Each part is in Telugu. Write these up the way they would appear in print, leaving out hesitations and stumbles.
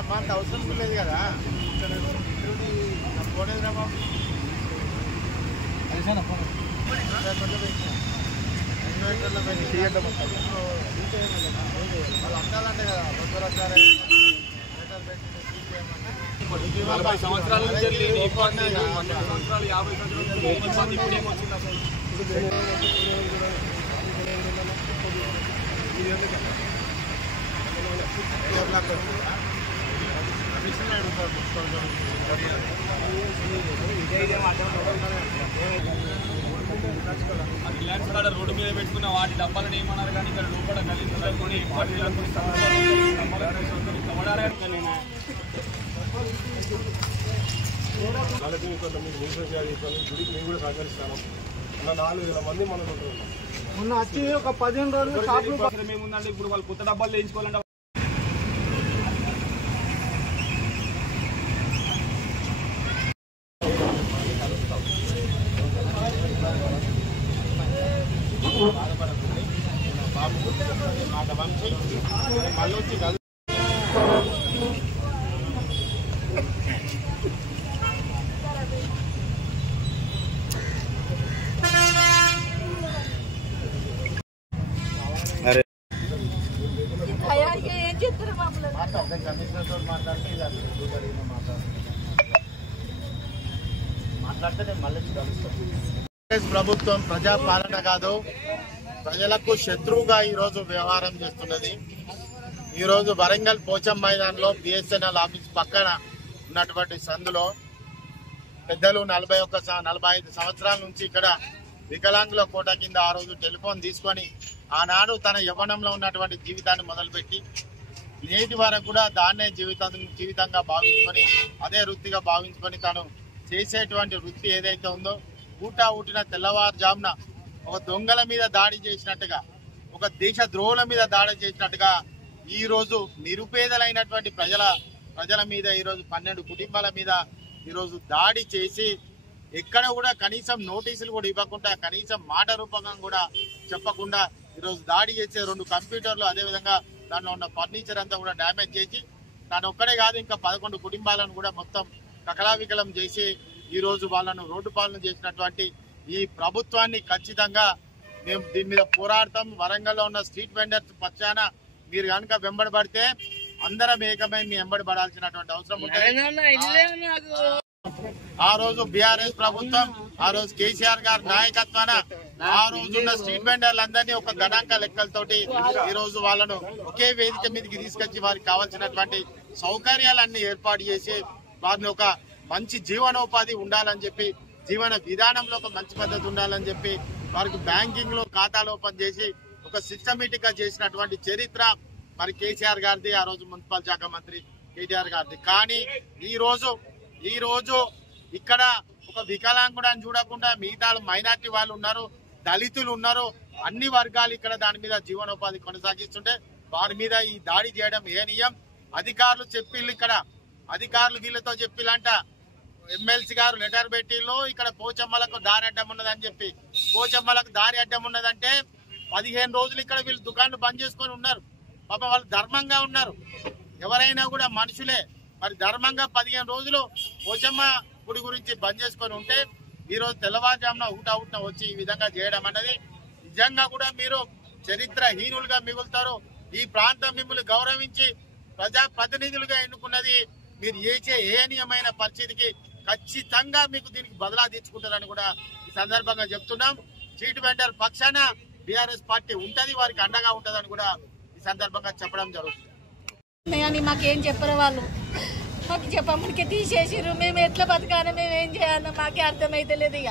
అమ్మా అంత అవసరం లేదు కదా పోలేదురా బాబు వాళ్ళు అందాలంటే కదా 40 సంవత్సరాల నుంచి 50 సంవత్సరాలు 50 సంవత్సరాలు ఇప్పుడేం వచ్చింది అసలు రిలయన్స్ కాడ రోడ్డు మీద పెట్టుకున్న వాటి డబ్బాలను ఏమన్నారు కానీ ఇక్కడ లోపల కలిసి గుడికి మేము కూడా సహకరిస్తాను. 4000 మంది మనకు మొన్న వచ్చి ఒక 15 రోజులు షాపులు మేముందంటే ఇప్పుడు వాళ్ళు కొత్త డబ్బాలు వేయించుకోవాలంటే మళ్ళీ వచ్చి మాట్లాడితే మళ్ళీ ప్రభుత్వం ప్రజాపాలన కాదు, ప్రజలకు శత్రువుగా ఈరోజు వ్యవహారం చేస్తున్నది. ఈరోజు వరంగల్ పోచం మైదానంలో బిఎస్ఎన్ఎల్ ఆఫీస్ పక్కన ఉన్నటువంటి సందులో పెద్దలు 45 సంవత్సరాల నుంచి ఇక్కడ వికలాంగుల కోట కింద ఆ రోజు టెలిఫోన్ తీసుకొని ఆనాడు తన యవ్వనంలో ఉన్నటువంటి జీవితాన్ని మొదలుపెట్టి నేటి వరకు కూడా దాన్నే జీవితంగా భావించుకొని అదే వృత్తిగా భావించుకొని తను చేసేటువంటి వృత్తి ఏదైతే ఉందో ఊటిన తెల్లవారుజామున ఒక దొంగల మీద దాడి చేసినట్టుగా, ఒక దేశ ద్రోహుల మీద దాడి చేసినట్టుగా ఈ రోజు నిరుపేదలైనటువంటి ప్రజల మీద ఈరోజు 12 కుటుంబాల మీద ఈరోజు దాడి చేసి ఎక్కడ కూడా కనీసం నోటీసులు కూడా ఇవ్వకుండా, కనీసం మాట రూపంగా కూడా చెప్పకుండా ఈరోజు దాడి చేసే 2 కంప్యూటర్లు, అదేవిధంగా దానిలో ఉన్న ఫర్నిచర్ అంతా కూడా డ్యామేజ్ చేసి దాని ఒక్కడే కాదు ఇంకా 11 కుటుంబాలను కూడా మొత్తం కకలావికలం చేసి ఈరోజు వాళ్ళను రోడ్డు పాలన చేసినటువంటి ఈ ప్రభుత్వాన్ని ఖచ్చితంగా మేము దీని మీద పోరాడతాం. వరంగల్లో ఉన్న స్ట్రీట్ వెండర్స్ పక్షాన మీరు కనుక వెంబడబడితే అందరం ఏకమై మీ వెంబడబడాల్సినటువంటి అవసరం ఉంటుంది. ఆ రోజు బీఆర్ఎస్ ప్రభుత్వం, ఆ రోజు కేసీఆర్ గారి నాయకత్వాన ఆ రోజున్న స్ట్రీట్ వెండర్లందరినీ ఒక గణాంక లెక్కలతోటి ఈ రోజు వాళ్ళను ఒకే వేదిక మీదకి తీసుకొచ్చి వారికి కావాల్సినటువంటి సౌకర్యాలన్నీ ఏర్పాటు చేసి వారిని ఒక మంచి జీవనోపాధి ఉండాలని చెప్పి, జీవన విధానంలో ఒక మంచి పద్ధతి ఉండాలని చెప్పి వారికి బ్యాంకింగ్ లో ఖాతాలు ఓపెన్ చేసి ఒక సిస్టమేటిక్ గా చేసినటువంటి చరిత్ర మరి కేసీఆర్ గారిది, ఆ రోజు మున్సిపల్ శాఖ మంత్రి కేటీఆర్ గారిది. కానీ ఈ రోజు ఇక్కడ ఒక వికలాంగుడని చూడకుండా మిగతా మైనార్టీ వాళ్ళు ఉన్నారు, దళితులు ఉన్నారు, అన్ని వర్గాలు ఇక్కడ దాని మీద జీవనోపాధి కొనసాగిస్తుంటే వారి మీద ఈ దాడి చేయడం ఏనియం. అధికారులు చెప్పిళ్ళు, ఇక్కడ అధికారులు వీళ్ళతో చెప్పిళ్ళంట, ఎమ్మెల్సీ గారు లెటర్ పెట్టిళ్ళు ఇక్కడ పోచమ్మలకు దారి అడ్డం ఉన్నదని చెప్పి. పోచమ్మలకు దారి అడ్డం ఉన్నదంటే 15 రోజులు ఇక్కడ వీళ్ళు దుకాణాలు బంద్ చేసుకొని ఉన్నారు. పాప వాళ్ళు ధర్మంగా ఉన్నారు, ఎవరైనా కూడా మనుషులే. మరి ధర్మంగా 15 రోజులు పోచమ్మ గుడి గురించి బంద్ చేసుకొని ఉంటే ఈరోజు తెల్లవారుజామున ఊట వచ్చి ఈ విధంగా చేయడం అన్నది నిజంగా కూడా మీరు చరిత్రహీనులుగా మిగులుతారు. ఈ ప్రాంతం మిమ్మల్ని గౌరవించి ప్రజా ప్రతినిధులుగా ఎన్నుకున్నది మీరు చేసే ఏనియమైన పరిస్థితికి ఖచ్చితంగా మీకు దీనికి బదలా తీర్చుకుంటారని కూడా ఈ సందర్భంగా చెప్తున్నాం. స్ట్రీట్ వెండర్ పక్షాన బీఆర్ఎస్ పార్టీ ఉంటది, వారికి అండగా ఉంటదని కూడా ఈ సందర్భంగా చెప్పడం జరుగుతుంది. మాకేం చెప్పరు వాళ్ళు, మాకు చెప్పమ్మడికి తీసేసిరు, మేము ఎట్లా బతకాలి, మేము ఏం చేయాలో మాకే అర్థమైతలేదు. ఇక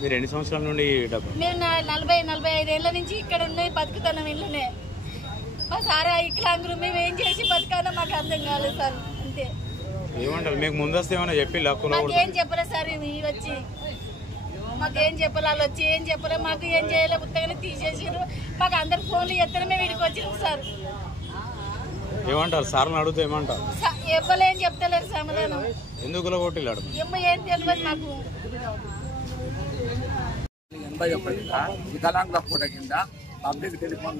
మీరు ఎన్ని సంవత్సరాల నుండి మేము 40-45 ఏళ్ళ నుంచి ఇక్కడ ఉన్నాయి, బతుకుతున్నాం ఇళ్ళనే. మా సారా వికలాంగులు, మేము ఏం చేసి బతకాలో మాకు అర్థం కాలేదు సార్. అంతే. ఏమంటారు మీకు ముందస్తు ఏమైనా చెప్పి మాకేం చెప్పలే సార్, వచ్చి మాకేం చెప్పలే, వాళ్ళు వచ్చి ఏం చెప్పలే, మాకు ఏం చేయలే, ఉత్తగానే తీసేసిరు. మాకు అందరు ఫోన్లు ఎత్తనే మేము వీడికి వచ్చినాం సార్. ఏమంటారు సార్ని అడిగితే ఏమంటారు? ఇవ్వలేం చెప్తలేరు సమాధానం. ఎందుకు కొట్టిల్లాడు ఏం తెలియదు మాకు. 81 వికలాంగుల పూట కింద పబ్లిక్ టెలిఫోన్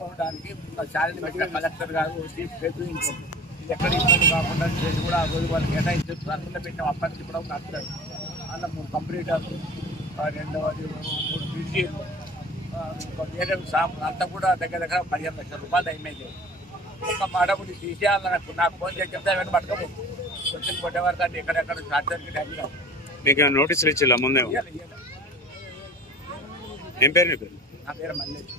చూసుకోవడానికి శాలని పెట్టిన కలెక్టర్ గారు చేసి ఎక్కడ ఇబ్బంది కాకుండా చేసి కూడా ఆ రోజు వాళ్ళు కేటాయించారు. దానివల్ల పెట్టిన అప్పటికి కూడా నచ్చలేదు. అందులో 3 కంప్యూటర్లు, రెండవది 3 పీసీలు, వేరే అంతా కూడా దగ్గర 15 లక్షల రూపాయలు అయిపోయింది. ఒక మాట కూడా తీసేయాలని నాకు ఫోన్ చేసి చెప్తే ఏమైనా పట్టుకోవచ్చు వచ్చిన కొట్టేవారు కానీ ఎక్కడెక్కడ షార్ట్ సర్క్యూట్ అయింది కాదు. మీకు నోటీసులు ఇచ్చిల్లా ముందే? ఇవ్వాలి. ఏం పేరు నీ పేరు? నా పేరు మల్లేష్.